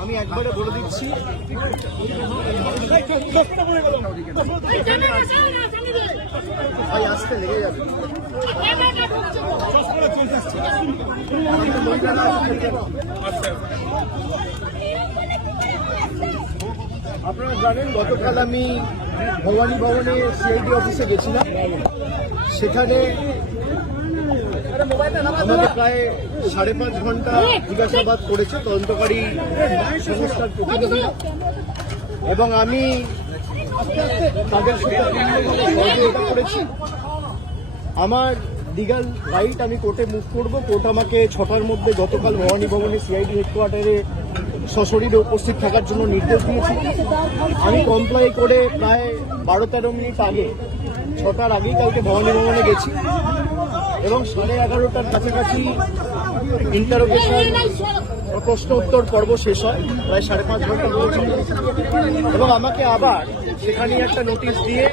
আমি একবারে বলে দিচ্ছি, ভাই আসতে লেগে যাবে। আপনারা জানেন গতকাল আমি ভবানী ভবনে সিআইডি অফিসে গেছিলাম। সেখানে আমাকে প্রায় 5.5 ঘন্টা জিজ্ঞাসাবাদ করেছে তদন্তকারী সংস্থার প্রতিনিধি, এবং আমি তাদের সাথে সহযোগিতা করেছি। আমার লিগাল রাইট, আমি কোর্টে মুভ করবো। কোর্ট আমাকে 6টার মধ্যে গতকাল ভবানী ভবনে সিআইডি হেডকোয়ার্টারে সশরীরে উপস্থিত থাকার জন্য নির্দেশ দিয়েছি। আমি কমপ্লাই করে প্রায় 12-13 মিনিট আগে, 6টার আগেই কালকে ভবানী ভবনে গেছি, এবং 11:30টার কাছাকাছি ইন্টারোগেশন প্রশ্ন উত্তর পর্ব শেষ হয়। প্রায় 5.5 ঘন্টা হয়েছে, এবং আমাকে আবার সেখানে একটা নোটিশ দিয়ে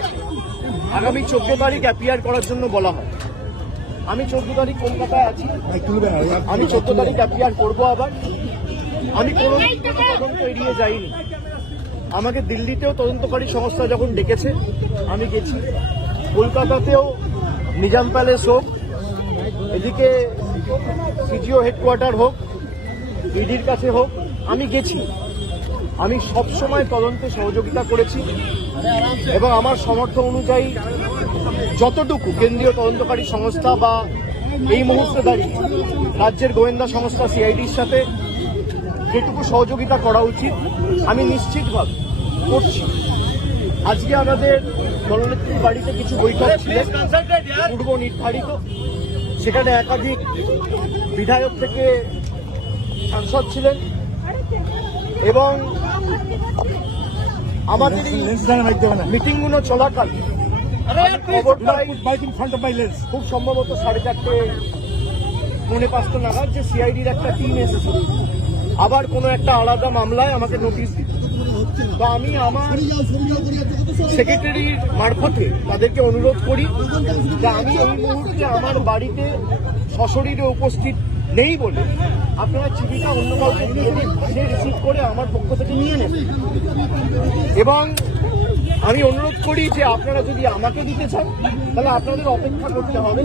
আগামী 14 তারিখ অ্যাপিয়ার করার জন্য বলা হয়। আমি 14 তারিখ কলকাতায় আছি, আমি 14 তারিখ অ্যাপিয়ার করবো আবার। আমি কোনো তদন্ত এড়িয়ে যাইনি। আমাকে দিল্লিতেও তদন্তকারী সংস্থা যখন ডেকেছে আমি গেছি, কলকাতাতেও নিজাম প্যালেস হোক, এদিকে সিজিও হেডকোয়ার্টার হোক, ইডির কাছে হোক, আমি গেছি। আমি সবসময় তদন্তে সহযোগিতা করেছি, এবং আমার সামর্থ্য অনুযায়ী যতটুকু কেন্দ্রীয় তদন্তকারী সংস্থা বা এই মুহূর্তে দাঁড়িয়ে রাজ্যের গোয়েন্দা সংস্থা সিআইডির সাথে যেটুকু সহযোগিতা করা উচিত আমি নিশ্চিতভাবে করছি। আজকে আমাদের দলনেত্রীর বাড়িতে কিছু বৈঠক ছিল পূর্ব নির্ধারিত, সেখানে একাধিক বিধায়ক থেকে সাংসদ ছিলেন, এবং আমাদের মিটিংগুলো চলাকাল খুব সম্ভবত 4:30 নাগাদ যে সিআইডির একটা টিম এসেছে আবার কোনো একটা আলাদা মামলায় আমাকে নোটিশ দিত। তো আমি আমার সেক্রেটারির মারফতে তাদেরকে অনুরোধ করি যে আমি এই মুহূর্তে আমার বাড়িতে সশরীরে উপস্থিত নেই বলে আপনারা চিঠিটা অন্য কাউকে দিয়ে দিন, সে রিসিভ করে আমার পক্ষ থেকে নিয়ে নেন। এবং আমি অনুরোধ করি যে আপনারা যদি আমাকে দিতে চান তাহলে আপনাদের অপেক্ষা করতে হবে,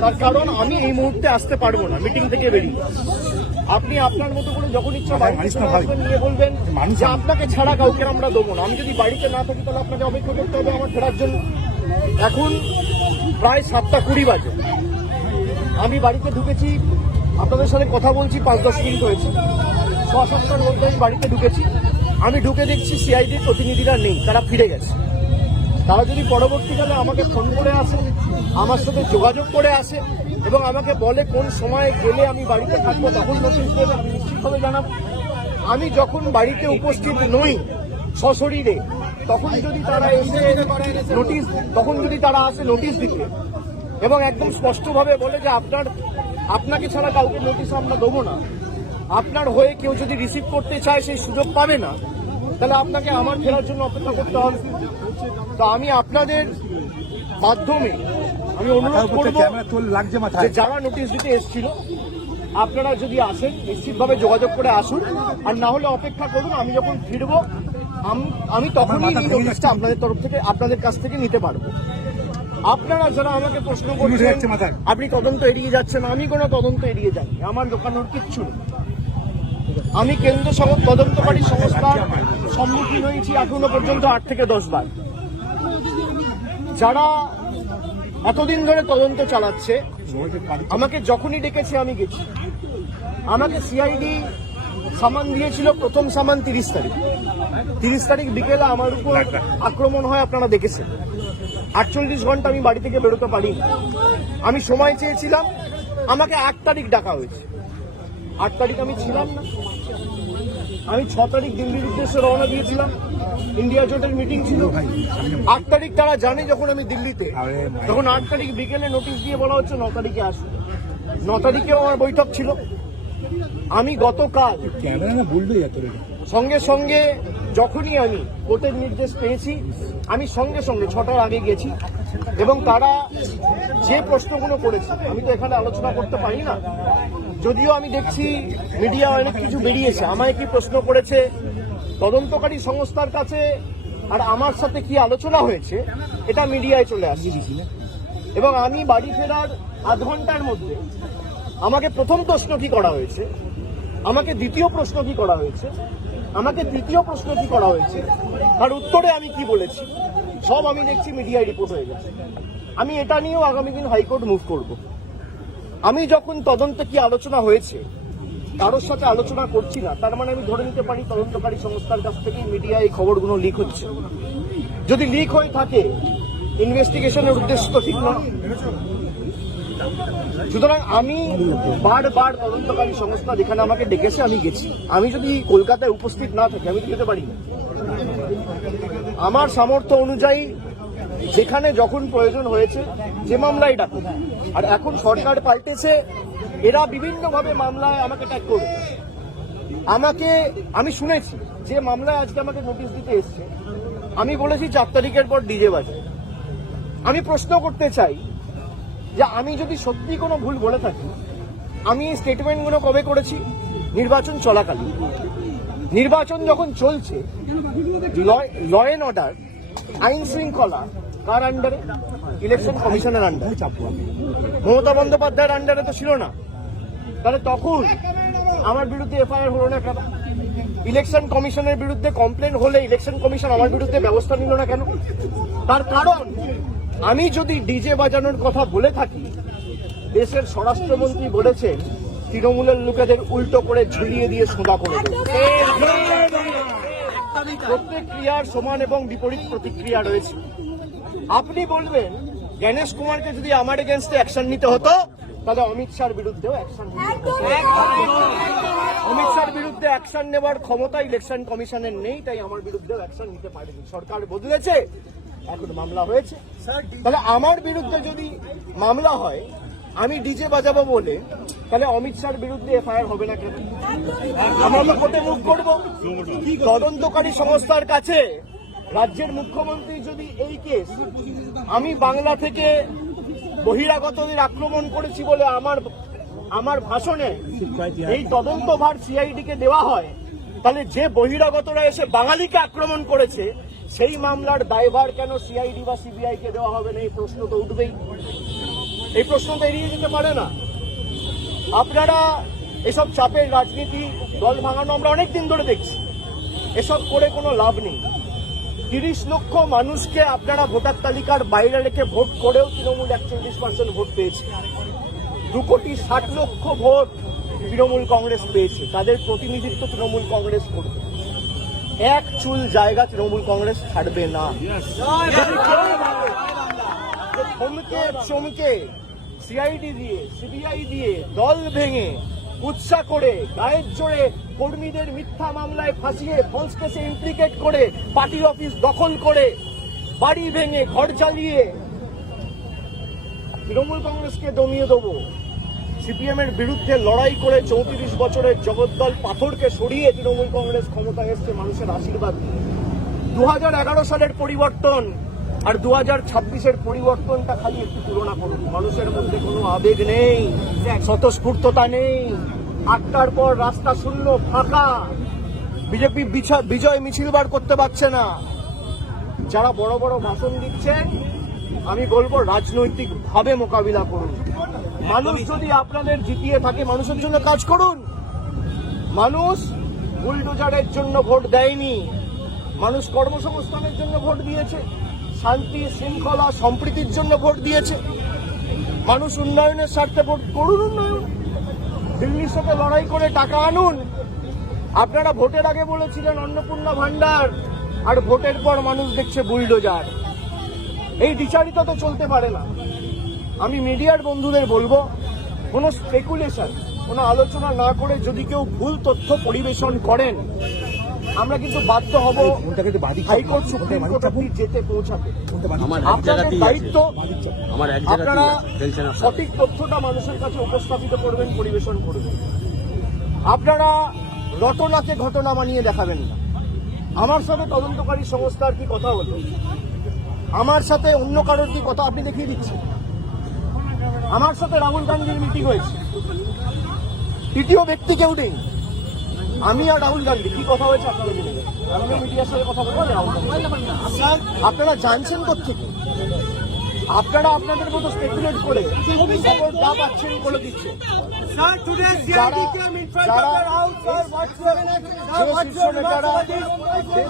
তার কারণ আমি এই মুহূর্তে আসতে পারবো না মিটিং থেকে বেরিয়ে। আপনি আপনার মতো করে যখন ইচ্ছা নিয়ে বলবেন যে আপনাকে ছাড়া কাউকে আমরা দেবো না। আমি যদি বাড়িতে না থাকি তাহলে আপনাকে অপেক্ষা করতে হবে আমার ফেরার জন্য। এখন প্রায় 7:20 বাজে, আমি বাড়িতে ঢুকেছি, আপনাদের সাথে কথা বলছি 5-10 মিনিট হয়েছে। 6-7টার মধ্যে আমি বাড়িতে ঢুকেছি। আমি ঢুকে দেখছি সিআইডির প্রতিনিধিরা নেই, তারা ফিরে গেছে। তারা যদি পরবর্তীকালে আমাকে ফোন করে আসে, আমার সাথে যোগাযোগ করে আসে এবং আমাকে বলে কোন সময় গেলে আমি বাড়িতে থাকবো, তখন নোটিশ দেবে, আমি নিশ্চিতভাবে জানাবো। আমি যখন বাড়িতে উপস্থিত নই সশরীরে, তখন যদি তারা এসে নোটিশ, তখন যদি তারা আসে নোটিশ দিতে এবং একদম স্পষ্টভাবে বলে যে আপনাকে ছাড়া কাউকে নোটিশ আমরা দেবো না, আপনার হয়ে কেউ যদি রিসিভ করতে চায় সেই সুযোগ পাবে না, তাহলে আপনাকে আমার ফেরার জন্য অপেক্ষা করতে হবে। তো আমি আপনাদের মাধ্যমে আমি অনুরোধ করবো যে যারা নোটিশ দিতে এসেছিল আপনারা যদি আসেন নিশ্চিতভাবে যোগাযোগ করে আসুন, আর না হলে অপেক্ষা করুন। আমি যখন ফিরবো আমি তখনই এই নোটিশটা আপনাদের তরফ থেকে, আপনাদের কাছ থেকে নিতে পারবো। আপনারা যারা আমাকে প্রশ্ন করছেন আপনি তদন্ত এড়িয়ে যাচ্ছেন, আমি কোনো তদন্ত এড়িয়ে যাইনি, আমার দোকানোর কিচ্ছু নেই। আমি কেন্দ্র তদন্তকারী সংস্থার সম্মুখীন হয়েছি এখনো পর্যন্ত 8 থেকে 10 বার। যারা এতদিন ধরে তদন্ত চালাচ্ছে আমাকে যখনই ডেকেছে আমি গেছি। আমাকে সিআইডি সামান দিয়েছিল, প্রথম সামান 30 তারিখ। 30 তারিখ বিকেলে আমার উপর আক্রমণ হয়, আপনারা দেখেছেন। 48 ঘন্টা আমি বাড়ি থেকে বেরোতে পারিনি। আমি সময় চেয়েছিলাম, আমাকে 8 তারিখ ডাকা হয়েছে। 8 তারিখ আমি ছিলাম না। আমি 6 তারিখ দিল্লির উদ্দেশ্যে রওনা দিয়েছিলাম, ইন্ডিয়া জোটের মিটিং ছিল। 8 তারিখ তারা জানে যখন আমি দিল্লিতে, তখন 8 তারিখ বিকেলে নোটিশ দিয়ে বলা হচ্ছে 9 তারিখে আসুন। 9 তারিখেও আমার বৈঠক ছিল। আমি গতকাল সঙ্গে সঙ্গে যখনই আমি কোর্টের নির্দেশ পেয়েছি আমি সঙ্গে সঙ্গে 6টার আগে গেছি, এবং তারা যে প্রশ্নগুলো করেছে আমি তো এখানে আলোচনা করতে পারি না, যদিও আমি দেখছি মিডিয়া অনেক কিছু বেরিয়েছে, আমায় কি প্রশ্ন করেছে তদন্তকারী সংস্থার কাছে আর আমার সাথে কি আলোচনা হয়েছে এটা মিডিয়ায় চলে আসছে। এবং আমি বাড়ি ফেরার আধ ঘন্টার মধ্যে আমাকে প্রথম প্রশ্ন কি করা হয়েছে, আমাকে দ্বিতীয় প্রশ্ন কি করা হয়েছে, আমাকে তৃতীয় প্রশ্ন কি করা হয়েছে, তার উত্তরে আমি কি বলেছি সব আমি দেখছি মিডিয়ায় রিপোর্ট হয়ে গেছে। আমি এটা নিয়েও আগামী দিন হাইকোর্ট মুভ করব। আমি যখন তদন্তে কি আলোচনা হয়েছে কারোর সাথে আলোচনা করছি না, তার মানে আমি ধরে নিতে পারি তদন্তকারী সংস্থার কাছ থেকেই মিডিয়ায় এই খবরগুলো লিক হচ্ছে। যদি লিক হয়ে থাকে ইনভেস্টিগেশনের উদ্দেশ্য তো ঠিক না। সুতরাং আমি বারবার তদন্তকারী সংস্থা যেখানে আমাকে ডেকেছে আমি গেছি। আমি যদি কলকাতায় উপস্থিত না থাকি আমি তো যেতে পারি না। আমার সামর্থ্য অনুযায়ী যেখানে যখন প্রয়োজন হয়েছে যে মামলায় ডাকো। আর এখন সরকার পাল্টেছে, এরা বিভিন্নভাবে মামলায় আমাকে ট্যাগ করবে। আমি শুনেছি যে মামলায় আজকে আমাকে নোটিশ দিতে এসছে, আমি বলেছি 4 তারিখের পর ডিজে বাজে। আমি প্রশ্ন করতে চাই যে আমি যদি সত্যি কোনো ভুল বলে থাকি, আমি এই স্টেটমেন্টগুলো কবে করেছি? নির্বাচন চলাকালীন। নির্বাচন যখন চলছে, ল অ্যান্ড অর্ডার, আইন শৃঙ্খলা কার আন্ডারে? ইলেকশন কমিশনের আন্ডারে। মমতা বন্দ্যোপাধ্যায়ের আন্ডারে তো ছিল না। তাহলে তখন আমার বিরুদ্ধে এফআইআর হলো না কেন? ইলেকশন কমিশনের বিরুদ্ধে কমপ্লেন হলে ইলেকশন কমিশন আমার বিরুদ্ধে ব্যবস্থা নিল না কেন? তার কারণ আমি যদি ডিজে বাজানোর কথা বলে থাকি, দেশের স্বরাষ্ট্রমন্ত্রী বলেছেন তৃণমূলের লোকেদের উল্টো করে ঝুলিয়ে দিয়ে সোজা করে দেবে। প্রত্যেক ক্রিয়ার সমান এবং বিপরীত প্রতিক্রিয়া রয়েছে। আপনি বলবেন জ্ঞানেশ কুমারকে যদি আমার এগেনস্টে অ্যাকশন নিতে হতো তাহলে অমিত শাহর বিরুদ্ধেও অ্যাকশন নিতে হতো। অমিত শাহর বিরুদ্ধে অ্যাকশন নেবার ক্ষমতা ইলেকশন কমিশনের নেই, তাই আমার বিরুদ্ধেও অ্যাকশন নিতে পারেনি। সরকার বদলেছে, এখন মামলা হয়েছে। তাহলে আমার বিরুদ্ধে যদি মামলা হয় আমি ডিজে বাজাবো বলে, তাহলে অমিত শাহর বিরুদ্ধে এফআইআর হবে না কেন? আমরা তো কোর্টে মুভ করবো। তদন্তকারী সংস্থার কাছে রাজ্যের মুখ্যমন্ত্রী যদি এই কেস আমি বাংলা থেকে বহিরাগতদের আক্রমণ করেছি বলে আমার ভাষণে এই তদন্তভার সিআইডিকে দেওয়া হয়, তাহলে যে বহিরাগতরা এসে বাঙালিকে আক্রমণ করেছে সেই মামলার দায়ভার কেন সিআইডি বা সিবিআই কে দেওয়া হবে না? এই প্রশ্ন তো উঠবেই। এই প্রশ্ন তো এড়িয়ে যেতে পারে না। আপনারা এসব চাপের রাজনীতি, দল ভাঙানো আমরা অনেকদিন ধরে দেখছি। এসব করে কোনো লাভ নেই। 30 লক্ষ মানুষকে আপনারা ভোটার তালিকার বাইরে রেখে ভোট করেও তৃণমূল 41% ভোট পেয়েছে। 2,60,00,000 ভোট তৃণমূল কংগ্রেস পেয়েছে। তাদের প্রতিনিধিত্ব তৃণমূল কংগ্রেস করবে। এক চুল জায়গা তৃণমূল কংগ্রেস ছাড়বে না। থমকে চমকে সিআইডি দিয়ে, সিবিআই দিয়ে, দল ভেঙে, উৎসাহ করে, গায়ের জোরে কর্মীদের মিথ্যা মামলায় ফাঁসিয়ে, ফলস কেসে ইমপ্লিকেট করে, পার্টি অফিস দখল করে, বাড়ি ভেঙে, ঘর জ্বালিয়ে তৃণমূল কংগ্রেসকে দমিয়ে দেবো। সিপিএম এর বিরুদ্ধে লড়াই করে 34 বছরের জগদ্দল পাথরকে সরিয়ে তৃণমূল কংগ্রেস ক্ষমতায় এসছে মানুষের আশীর্বাদ। 2011 সালের পরিবর্তন আর 2026-এর পরিবর্তনটা খালি একটু তুলনা করুন। মানুষের মধ্যে কোনো আবেগ নেই, স্বতঃস্ফূর্ততা নেই। 8টার পর রাস্তা শূন্য, ফাঁকা। বিজেপি বিজয় মিছিল বার করতে পারছে না। যারা বড় বড় ভাষণ দিচ্ছেন, আমি বলবো রাজনৈতিক ভাবে মোকাবিলা করুন। মানুষ যদি আপনাদের জিতিয়ে থাকে, মানুষের জন্য কাজ করুন। মানুষ বুলডোজারের জন্য ভোট দেয়নি, মানুষ কর্মসংস্থানের জন্য ভোট দিয়েছে, শান্তি শৃঙ্খলা সম্প্রীতির জন্য ভোট দিয়েছে। মানুষ উন্নয়নের স্বার্থে ভোট করুন। উন্নয়ন, দিল্লির সাথে লড়াই করে টাকা আনুন। আপনারা ভোটের আগে বলেছিলেন অন্নপূর্ণা ভান্ডার, আর ভোটের পর মানুষ দেখছে বুলডোজার। এই বিচারিতা তো চলতে পারে না। আমি মিডিয়ার বন্ধুদের বলবো, কোনো স্পেকুলেশন, কোনো আলোচনা না করে যদি কেউ ভুল তথ্য পরিবেশন করেন, আমরা কিন্তু বাধ্য হব হাইকোর্ট সুপ্রিম কোর্ট অবধি যেতে পৌঁছাতে। আপনাদের দায়িত্ব, আপনারা সঠিক তথ্যটা মানুষের কাছে উপস্থাপিত করবেন, পরিবেশন করবেন। আপনারা রটনাকে ঘটনা বানিয়ে দেখাবেন না। আমার সাথে তদন্তকারী সংস্থার কি কথা হলো, আমার সাথে অন্য কারোর কি কথা আপনি দেখিয়ে দিচ্ছেন। আমার সাথে রাহুল গান্ধীর মিটিং হয়েছে, তৃতীয় ব্যক্তি কেউ নেই। আমি আর রাহুল গান্ধী কি কথা হয়েছে আপনারা জেনে নেবেন। আমি মিডিয়ার সাথে কথা বলবো না। আপনারা জানছেন কোথেকে? আপনারা আপনাদের মতো স্পেকুলেট করে খবর যা পাচ্ছেন বলে দিচ্ছেন।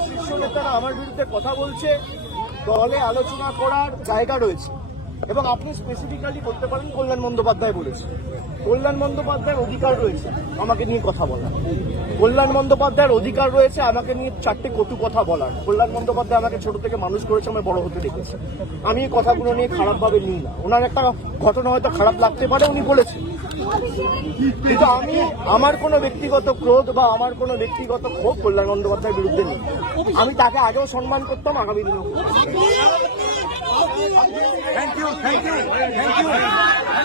শীর্ষ নেতারা আমার বিরুদ্ধে কথা বলছে, দলে আলোচনা করার জায়গা রয়েছে এবং আপনি স্পেসিফিক্যালি করতে পারেন কল্যাণ বন্দ্যোপাধ্যায় বলেছে। কল্যাণ বন্দ্যোপাধ্যায়ের অধিকার রয়েছে আমাকে নিয়ে কথা বলার। কল্যাণ বন্দ্যোপাধ্যায়ের অধিকার রয়েছে আমাকে নিয়ে চারটে কটু কথা বলার। কল্যাণ বন্দ্যোপাধ্যায় আমাকে ছোট থেকে মানুষ করেছে, আমার বড় হতে দেখেছে। আমি এই কথাগুলো নিয়ে খারাপভাবে নিই না। ওনার একটা ঘটনা হয়তো খারাপ লাগতে পারে, উনি বলেছেন, কিন্তু আমি আমার কোনো ব্যক্তিগত ক্রোধ বা আমার কোনো ব্যক্তিগত ক্ষোভ কল্যাণ বন্দ্যোপাধ্যায়ের বিরুদ্ধে নেই। আমি তাকে আগেও সম্মান করতাম, আগামী দিনেও।